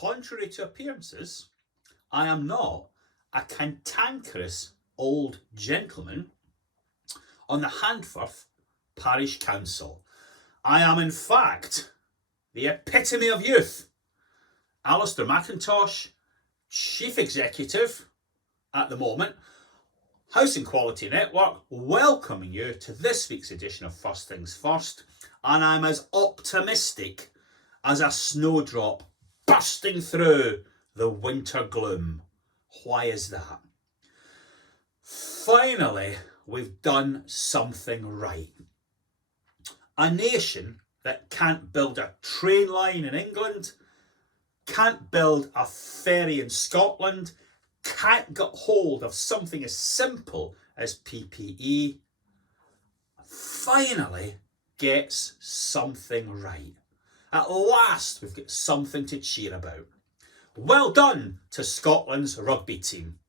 contrary to appearances, I am not a cantankerous old gentleman on the Handforth Parish Council. I am in fact the epitome of youth. Alistair McIntosh, Chief Executive at the moment, Housing Quality Network, welcoming you to this week's edition of First Things First, and I'm as optimistic as a snowdrop bursting through the winter gloom. Why is that? Finally, we've done something right. A nation that can't build a train line in England, can't build a ferry in Scotland, can't get hold of something as simple as PPE, finally gets something right. At last we've got something to cheer about. Well done to Scotland's rugby team.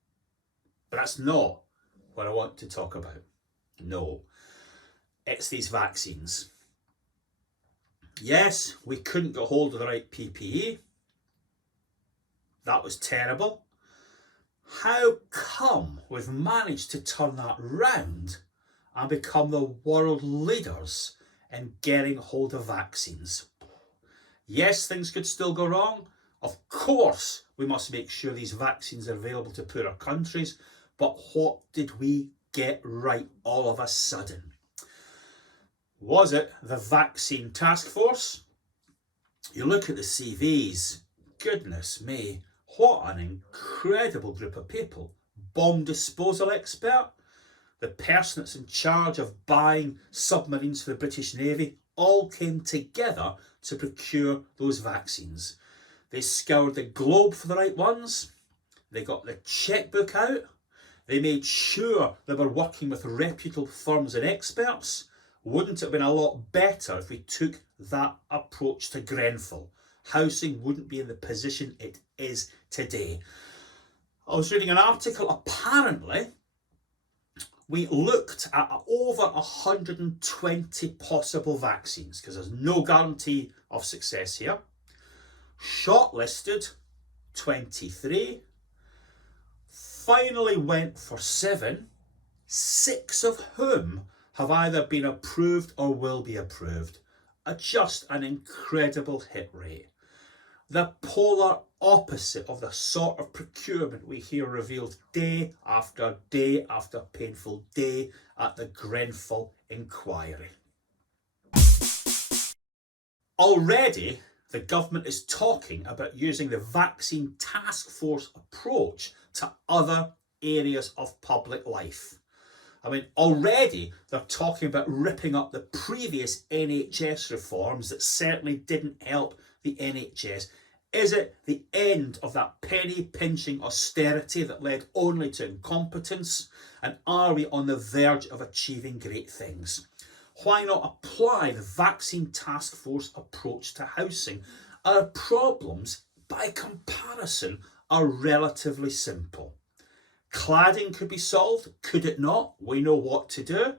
But that's not what I want to talk about. No, it's these vaccines. Yes, we couldn't get hold of the right PPE. That was terrible. How come we've managed to turn that round and become the world leaders in getting hold of vaccines? Yes, things could still go wrong. Of course, we must make sure these vaccines are available to poorer countries. But what did we get right all of a sudden? Was it the vaccine task force? You look at the CVs, goodness me, what an incredible group of people. Bomb disposal expert, the person that's in charge of buying submarines for the British Navy, all came together to procure those vaccines. They scoured the globe for the right ones. They got the checkbook out. They made sure they were working with reputable firms and experts. Wouldn't it have been a lot better if we took that approach to Grenfell? Housing wouldn't be in the position it is today. I was reading an article, apparently we looked at over 120 possible vaccines, because there's no guarantee of success here. Shortlisted 23, finally went for 7, 6 of whom have either been approved or will be approved. Just an incredible hit rate. The polar opposite of the sort of procurement we hear revealed day after painful day at the Grenfell inquiry. Already, the government is talking about using the vaccine task force approach to other areas of public life. I mean, already they're talking about ripping up the previous NHS reforms that certainly didn't help the NHS. Is it the end of that penny-pinching austerity that led only to incompetence? And are we on the verge of achieving great things? Why not apply the vaccine task force approach to housing? Our problems, by comparison, are relatively simple. Cladding could be solved, could it not? We know what to do.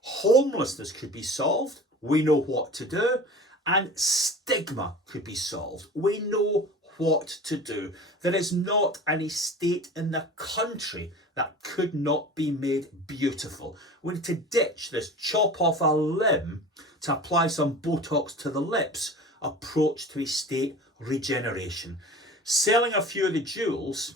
Homelessness could be solved, we know what to do. And stigma could be solved, we know what to do. There is not an estate in the country that could not be made beautiful. We need to ditch this chop off a limb to apply some Botox to the lips approach to estate regeneration. Selling a few of the jewels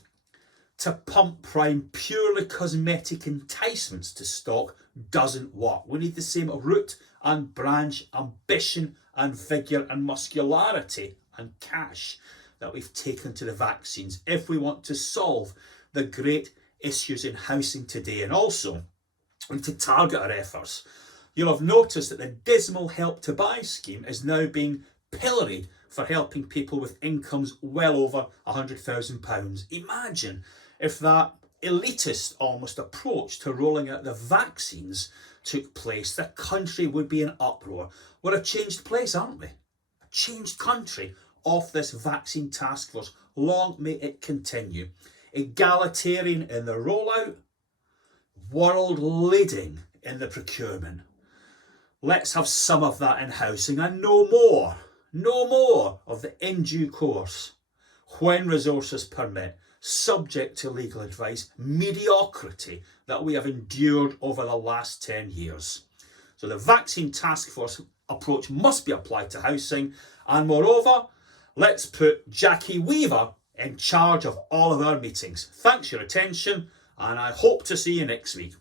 to pump prime purely cosmetic enticements to stock doesn't work. We need the same root and branch ambition and vigour and muscularity and cash that we've taken to the vaccines if we want to solve the great issues in housing today. And also, we need to target our efforts. You'll have noticed that the dismal Help to Buy scheme is now being pilloried for helping people with incomes well over £100,000. Imagine if that elitist almost approach to rolling out the vaccines took place. The country would be in uproar. We're a changed place, aren't we? A changed country off this vaccine task force. Long may it continue. Egalitarian in the rollout, world leading in the procurement. Let's have some of that in housing and no more of the in due course. when resources permit, subject to legal advice, mediocrity that we have endured over the last 10 years. So the vaccine task force approach must be applied to housing, and moreover, let's put Jackie Weaver in charge of all of our meetings. Thanks for your attention, and I hope to see you next week.